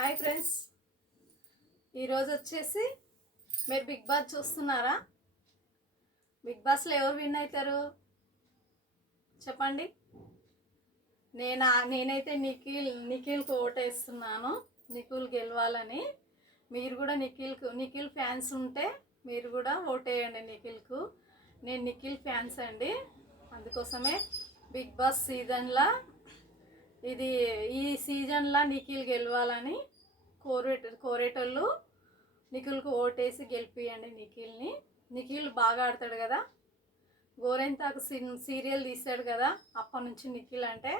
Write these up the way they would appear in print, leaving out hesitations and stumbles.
Hi friends, ఈరోజు వచ్చేసి మీరు బిగ్ బాస్ చూస్తున్నారా? బిగ్ బాస్లో ఎవరు విన్ అవుతారు చెప్పండి. నేనైతే నిఖిల్కి ఓటేస్తున్నాను, నిఖిల్ గెలవాలని. మీరు కూడా నిఖిల్ ఫ్యాన్స్ ఉంటే మీరు కూడా ఓటేయండి నిఖిల్కు. నేను నిఖిల్ ఫ్యాన్స్ అండి, అందుకోసమే బిగ్ బాస్ సీజన్లో ఈ సీజన్లో నిఖిల్ గెలవాలని కోరేటోళ్ళు నిఖిల్కు ఓటేసి గెలిపియండి నిఖిల్ని. నిఖిల్ బాగా ఆడతాడు కదా, గోరెంతాకు సీరియల్ తీశాడు కదా, అప్పటి నుంచి నిఖిల్ అంటే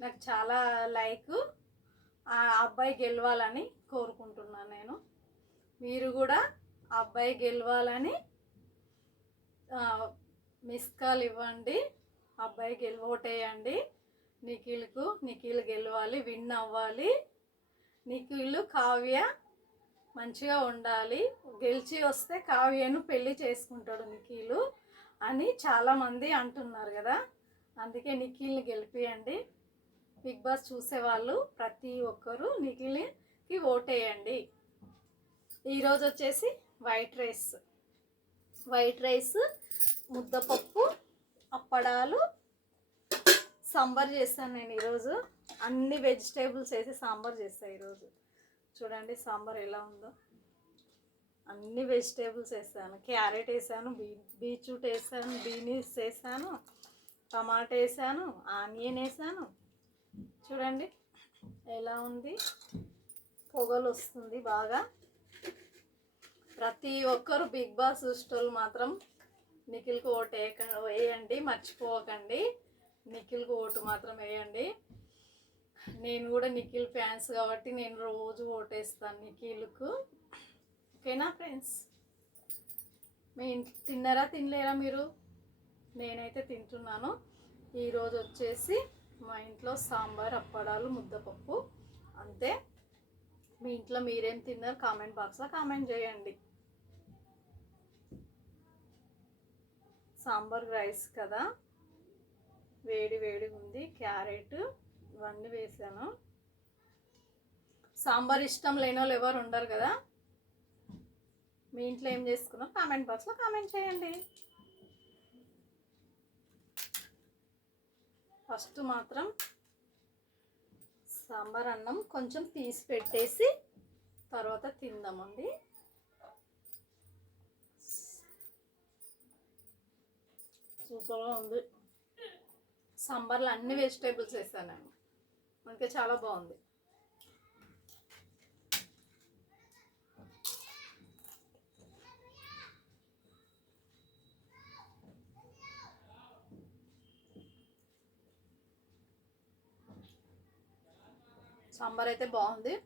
నాకు చాలా లైక్. ఆ అబ్బాయి గెలవాలని కోరుకుంటున్నాను నేను. మీరు కూడా ఆ అబ్బాయి గెలవాలని మిస్ కాల్ ఇవ్వండి, అబ్బాయి ఓటేయండి నిఖిల్కు. నిఖిల్ గెలవాలి, విన్ అవ్వాలి. నిఖిల్ కావ్య మంచిగా ఉండాలి, గెలిచి వస్తే కావ్యను పెళ్ళి చేసుకుంటాడు నిఖిల్ అని చాలామంది అంటున్నారు కదా, అందుకే నిఖిల్ని గెలిపియండి. బిగ్ బాస్ చూసేవాళ్ళు ప్రతి ఒక్కరూ నిఖిల్కి ఓటేయండి. ఈరోజు వచ్చేసి వైట్ రైస్, ముద్దపప్పు, అప్పడాలు, సాంబార్ చేస్తాను నేను ఈరోజు. అన్ని వెజిటేబుల్స్ వేసి సాంబార్ చేస్తాను ఈరోజు. చూడండి సాంబార్ ఎలా ఉందో. అన్ని వెజిటేబుల్స్ వేసాను, క్యారెట్ వేసాను, బీట్రూట్ వేసాను, బీనీస్ వేసాను, టమాటా వేసాను, ఆనియన్ వేసాను. చూడండి ఎలా ఉంది, పొగలు వస్తుంది బాగా. ప్రతి ఒక్కరు బిగ్ బాస్ చూసేటోళ్ళు మాత్రం నిఖిల్కి ఓటు వేయండి, మర్చిపోకండి. నిఖిల్కి ఓటు మాత్రం వేయండి. నేను కూడా నిఖిల్ ఫ్యాన్స్ కాబట్టి నేను రోజు ఓటేస్తాను నిఖిల్కు. ఓకేనా ఫ్రెండ్స్? మీ తిన్నారా తినలేరా మీరు? నేనైతే తింటున్నాను. ఈరోజు వచ్చేసి మా ఇంట్లో సాంబార్, అప్పడాలు, ముద్దపప్పు అంతే. మీ ఇంట్లో మీరేం తిన్నారు కామెంట్ బాక్స్లో కామెంట్ చేయండి. సాంబార్ రైస్ కదా, వేడి ఉంది. క్యారెట్ ఇవన్నీ వేసాను. సాంబార్ ఇష్టం లేని వాళ్ళు ఎవరు ఉండరు కదా. మీ ఇంట్లో ఏం చేసుకున్నారో కామెంట్ బాక్స్లో కామెంట్ చేయండి. ఫస్ట్ మాత్రం సాంబార్ అన్నం కొంచెం తీసి పెట్టేసి తర్వాత తిందామండి. సూపర్గా ఉంది. సాంబార్లో అన్ని వెజిటేబుల్స్ వేసాను నేను, అందుకే చాలా బాగుంది. సాంబార్ అయితే బాగుంది.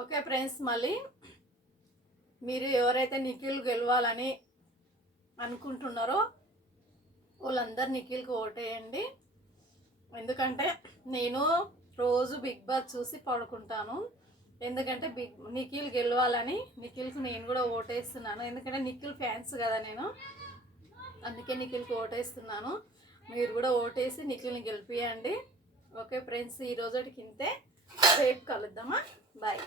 ఓకే ఫ్రెండ్స్, మళ్ళీ మీరు ఎవరైతే నిఖిల్ గెలవాలని అనుకుంటున్నారో వాళ్ళందరూ నిఖిల్కి ఓటేయండి. ఎందుకంటే నేను రోజు బిగ్ బాస్ చూసి పడుకుంటాను. ఎందుకంటే నిఖిల్ గెలవాలని నిఖిల్కి నేను కూడా ఓటేస్తున్నాను. ఎందుకంటే నిఖిల్ ఫ్యాన్స్ కదా నేను, అందుకే నిఖిల్కి ఓటేస్తున్నాను. మీరు కూడా ఓటేసి నిఖిల్ని గెలిపియండి. ఓకే ఫ్రెండ్స్, ఈ రోజుకి ఇంతే. రేపు కలుద్దామా? బాయ్.